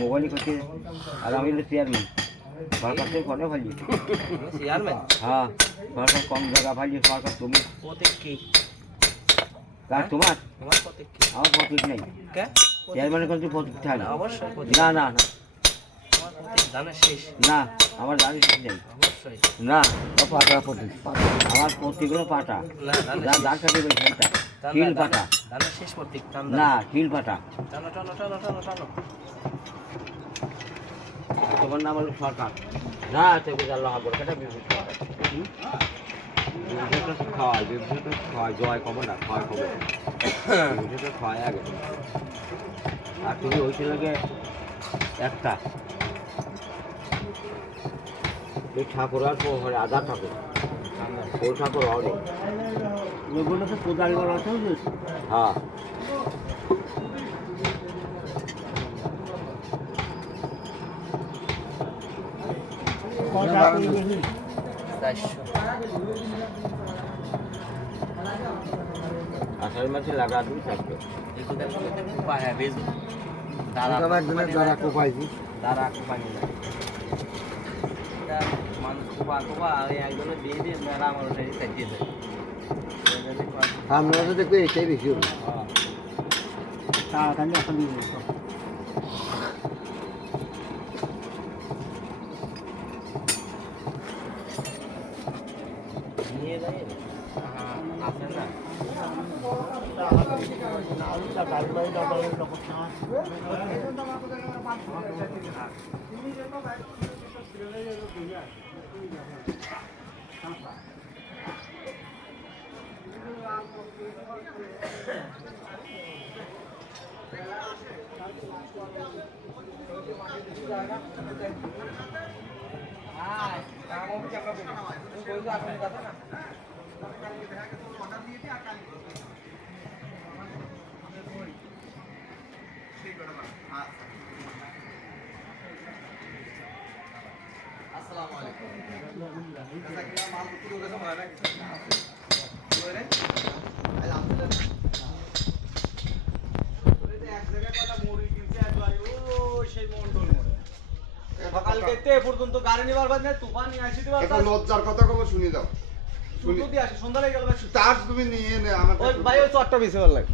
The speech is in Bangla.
মোবাইল করছে আর আমি হলো চেয়ারম্যান সরকার থেকে কত ভালি চেয়ারম্যান হ্যাঁ সরকার কম জায়গা ভালি সরকার তুমি প্রতীক কি কার তোমার তোমার প্রতীক কি আমার প্রতীক নেই কে চেয়ারম্যানের কাছে প্রতীক থাকে না অবশ্যই প্রতীক না না না তোমার প্রতীক ধানের শেষ না আমার দাঁড়িয়ে ঠিক নেই অবশ্যই না পাটা প্রতীক আমার প্রতীক হলো পাটা না দাঁড় কাটে সেইটা খিল পাটা ধানের শেষ প্রতীক না খিল পাটা টানো টানো টানো টানো টানো তোমার নাম হলো সরকার না থেকে আল্লাহ বরকাটা বিভূত খাওয়ায় বিভূত খাওয়ায় জয় কব না খাওয়ায় কব বিভূত খাওয়ায় আগে আর তুমি ওই ছেলেকে একটা ওই ঠাকুর আর আধা ঠাকুর ওই ঠাকুর অনেক ওইগুলো তো কোদাল বলা আছে হ্যাঁ আষাঢ় মাসে লাগা তুমি থাকবে দাঁড়া কোপাইছি দাঁড়া কোপাইনি মানুষ কোপা কোপা আমি একজনে দিয়ে দিয়ে মেলা আমার ওটাই চাইতে দেয় আমরা তো দেখবে এটাই বেশি হবে তাড়াতাড়ি এখন দিয়ে নিয়ে যাই আছে না লজ্জার কথা কব শুনি দাও শুনি দিয়ে আসি সন্ধ্যা হয়ে গেল তার তুমি নিয়ে নে আমার ভাই ওই চটটা বেশি ভালো লাগে